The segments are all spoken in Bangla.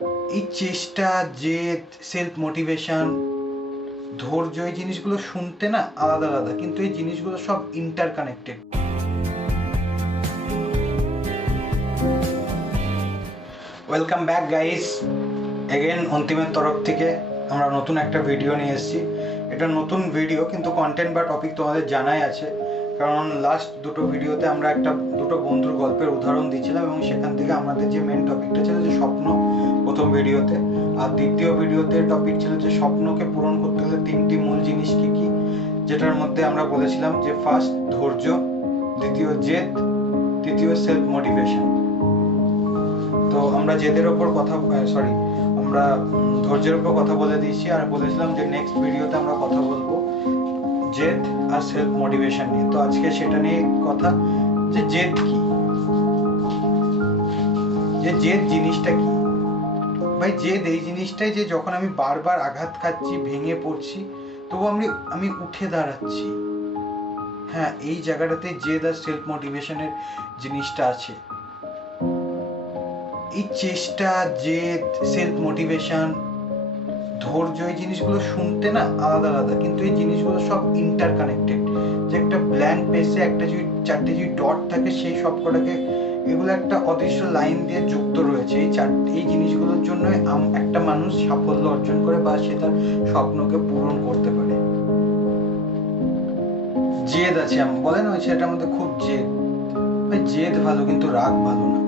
এই চেষ্টা, জেদ, সেলফ মোটিভেশন, ধৈর্য, এই জিনিসগুলো শুনতে না আলাদা আলাদা, কিন্তু এই জিনিসগুলো সব interconnected. Welcome back guys, again অন্তিমের তরফ থেকে আমরা নতুন একটা ভিডিও নিয়ে এসেছি। এটা নতুন ভিডিও, কিন্তু কন্টেন্ট বা টপিক তোমাদের জানাই আছে, কারণ লাস্ট দুটো ভিডিওতে আমরা দুটো বন্ধুর গল্পের উদাহরণ দিয়েছিলাম এবং সেখান থেকে আমাদের যে মেন টপিকটা ছিল যে স্বপ্ন প্রথম ভিডিওতে, আর দ্বিতীয় ভিডিওতে টপিক ছিল যে স্বপ্নকে পূরণ করতে গেলে তিনটি মূল জিনিস কী কী, যেটার মধ্যে আমরা বলেছিলাম যে ফার্স্ট ধৈর্য, দ্বিতীয় জেদ, তৃতীয় সেলফ মোটিভেশন। তো আমরা জেদের ওপর আমরা ধৈর্যের ওপর কথা বলে দিয়েছি, আর বলেছিলাম যে নেক্সট ভিডিওতে আমরা কথা বলবো জেদ আর সেলফ মোটিভেশন নিয়ে। তো আজকে সেটা নিয়ে কথা, যে জেদ কি, যে জেদ জিনিসটা কি। ভাই জেদ এই জিনিসটাই যে যখন আমি বারবার আঘাত খাচ্ছি, ভেঙে পড়ছি, তবু আমি উঠে দাঁড়াচ্ছি। হ্যাঁ, এই জায়গাটাতে জেদ আর সেলফ মোটিভেশনের জিনিসটা আছে। এই চেষ্টা, জেদ, সেলফ মোটিভেশন, ধৈর্য, এই জিনিসগুলো শুনতে না আলাদা আলাদা, কিন্তু এই জিনিসগুলো সব ইন্টারকানেক্টেড। যে একটা ব্ল্যাঙ্ক পেজে একটা যদি চারটে যদি ডট থাকে, সেই সবকটাকে এগুলো একটা অদৃশ্য লাইন দিয়ে যুক্ত রয়েছে। এই জিনিসগুলোর জন্য একটা মানুষ সাফল্য অর্জন করে বা সে তার স্বপ্নকে পূরণ করতে পারে। জেদ আছে, বলে না ওই ছেলেটার মধ্যে খুব জেদ। ভাই জেদ ভালো, কিন্তু রাগ ভালো না।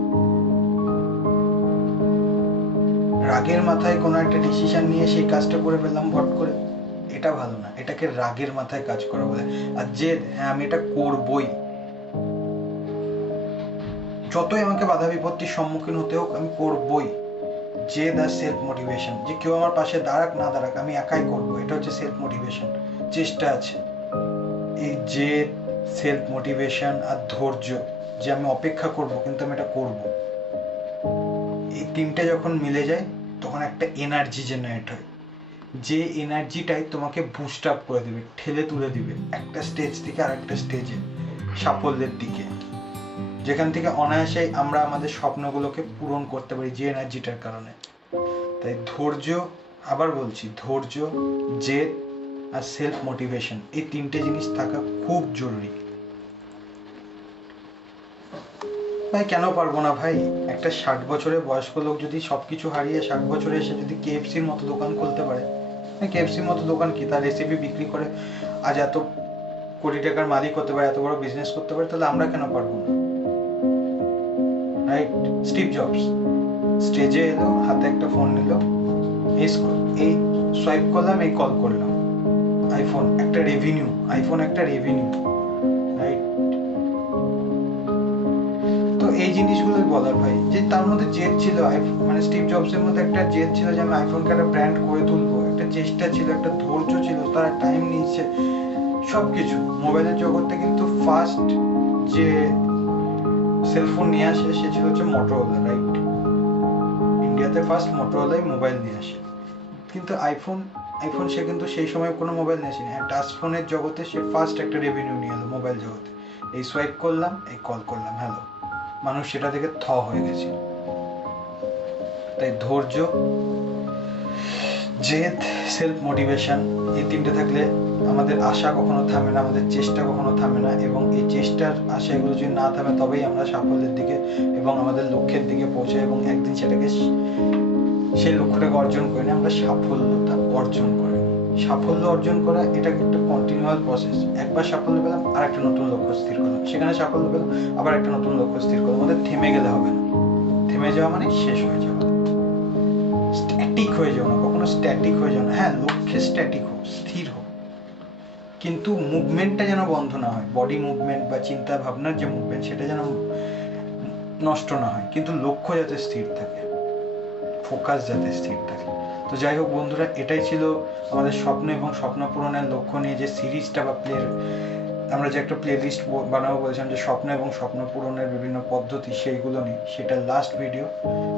রাগের মাথায় কোনো একটা ডিসিশন নিয়ে সেই কাজটা করে ফেললাম ভট করে, এটা ভালো না। এটাকে রাগের মাথায় কাজ করা বলে। আর জেদ, হ্যাঁ আমি এটা করবই, যতই আমাকে বাধা বিপত্তির সম্মুখীন হতে হোক আমি করবই। জেদ আর সেলফ মোটিভেশন, যে কেউ আমার পাশে দাঁড়াক না দাঁড়াক আমি একাই করবো, এটা হচ্ছে সেলফ মোটিভেশন। চেষ্টা আছে। এই জেদ, সেলফ মোটিভেশন আর ধৈর্য, যে আমি অপেক্ষা করব কিন্তু আমি এটা করব, এই তিনটে যখন মিলে যায় তখন একটা এনার্জি জেনারেট হয়, যে এনার্জিটাই তোমাকে বুস্ট আপ করে দেবে, ঠেলে তুলে দিবে একটা স্টেজ থেকে আরেকটা স্টেজে, সাফল্যের দিকে, যেখান থেকে অনায়াসেই আমরা আমাদের স্বপ্নগুলোকে পূরণ করতে পারি যে এনার্জিটার কারণে। তাই ধৈর্য, আবার বলছি, ধৈর্য, জেদ আর সেলফ মোটিভেশন, এই তিনটে জিনিস থাকা খুব জরুরি। ভাই কেন পারবো না ভাই? একটা 60 বছরের বয়স্ক লোক যদি সবকিছু হারিয়ে 60 বছরে এসে যদি কেএফসির মতো দোকান খুলতে পারে, কেএফসির মতো দোকান কি, তার রেসিপি বিক্রি করে আজ এত কোটি টাকার মালিক হতে পারে, এত বড় বিজনেস করতে পারে, তাহলে আমরা কেন পারবো না? রাইট? স্টিভ জবস স্টেজে এলো, হাতে একটা ফোন নিল, এই সোয়াইপ করলাম, এই কল করলাম, আইফোন একটা রেভিনিউ, রাইট? তো এই জিনিসগুলোই বলার ভাই, যে তার মধ্যে জেদ ছিল, মানে স্টিভ জবসের মধ্যে একটা জেদ ছিল যে আমি আইফোনকে একটা ব্র্যান্ড করে তুলবো, একটা চেষ্টা ছিল, একটা ধৈর্য ছিল, তারা টাইম নিচ্ছে সবকিছু। মোবাইলের জগতে কিন্তু ফার্স্ট যে সেলফোন নিয়ে আসে সে ছিল হচ্ছে মোটরোলা, রাইট? ইন্ডিয়াতে ফার্স্ট মোটরোলাই মোবাইল নিয়ে আসে, কিন্তু আইফোন সে কিন্তু সেই সময় কোনো মোবাইল নিয়ে আসেনি। টাচ ফোনের জগতে সে ফার্স্ট একটা রেভিনিউ নিয়ে এলো মোবাইল জগতে। এই সোয়াইপ করলাম, এই কল করলাম, হ্যালো, মানুষ সেটা থেকে হয়ে গেছে। তাই ধৈর্য, জেদ, সেলফ মোটিভেশন, এই তিনটে থাকলে আমাদের আশা কখনো থামে না, আমাদের চেষ্টা কখনো থামে না, এবং এই চেষ্টার আশা এগুলো যদি না থামে তবেই আমরা সাফল্যের দিকে এবং আমাদের লক্ষ্যের দিকে পৌঁছাই, এবং একদিন সেটাকে সেই লক্ষ্যটাকে অর্জন করে নিয়ে আমরা সাফল্যতা অর্জন করি। সাফল্য অর্জন করা এটা একটা কন্টিনিউয়াল প্রসেস। একবার সাফল্য পেলাম, আর একটা নতুন লক্ষ্য স্থির করলাম, সেখানে সাফল্য পেলাম, আবার একটা নতুন লক্ষ্য স্থির করলাম। আমাদের থেমে গেলে হবে না। থেমে যাওয়া মানে শেষ হয়ে যাওয়া, স্ট্যাটিক হয়ে যাও না, কখনো স্ট্যাটিক হয়ে যাও না। হ্যাঁ, লক্ষ্যে স্ট্যাটিক হোক, স্থির হোক, কিন্তু মুভমেন্টটা যেন বন্ধ না হয়। বডি মুভমেন্ট বা চিন্তা ভাবনার যে মুভমেন্ট সেটা যেন নষ্ট না হয়, কিন্তু লক্ষ্য যাতে স্থির থাকে, ফোকাস যাতে স্থির থাকে। তো যাই হোক বন্ধুরা, এটাই ছিল আমাদের স্বপ্ন এবং স্বপ্ন পূরণের লক্ষ্য নিয়ে যে সিরিজটা বা আমরা যে একটা প্লে লিস্ট বানাবো বলেছিলাম, যে স্বপ্ন এবং স্বপ্ন পূরণের বিভিন্ন পদ্ধতি, সেইগুলো নিয়ে, সেটা লাস্ট ভিডিও।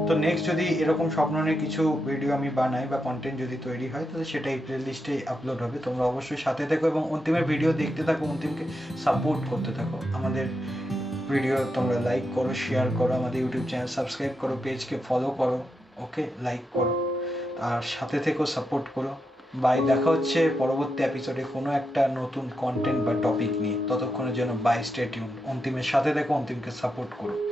তো নেক্সট যদি এরকম স্বপ্ন নিয়ে কিছু ভিডিও আমি বানাই বা কন্টেন্ট যদি তৈরি হয়, তাহলে সেটা এই প্লে লিস্টে আপলোড হবে। তোমরা অবশ্যই সাথে থেকো এবং অন্তিমের ভিডিও দেখতে থাকো, অন্তিমকে সাপোর্ট করতে থাকো। আমাদের ভিডিও তোমরা লাইক করো, শেয়ার করো, আমাদের ইউটিউব চ্যানেল সাবস্ক্রাইব করো, পেজকে ফলো করো, ওকে, লাইক করো আর সাথে থেকেও সাপোর্ট করো। বাই, দেখা হচ্ছে পরবর্তী এপিসোডে কোনো একটা নতুন কন্টেন্ট বা টপিক নিয়ে। ততক্ষণের জন্য বাই, স্টে টিউন। অন্তিমের সাথে দেখো, অন্তিমকে সাপোর্ট করো।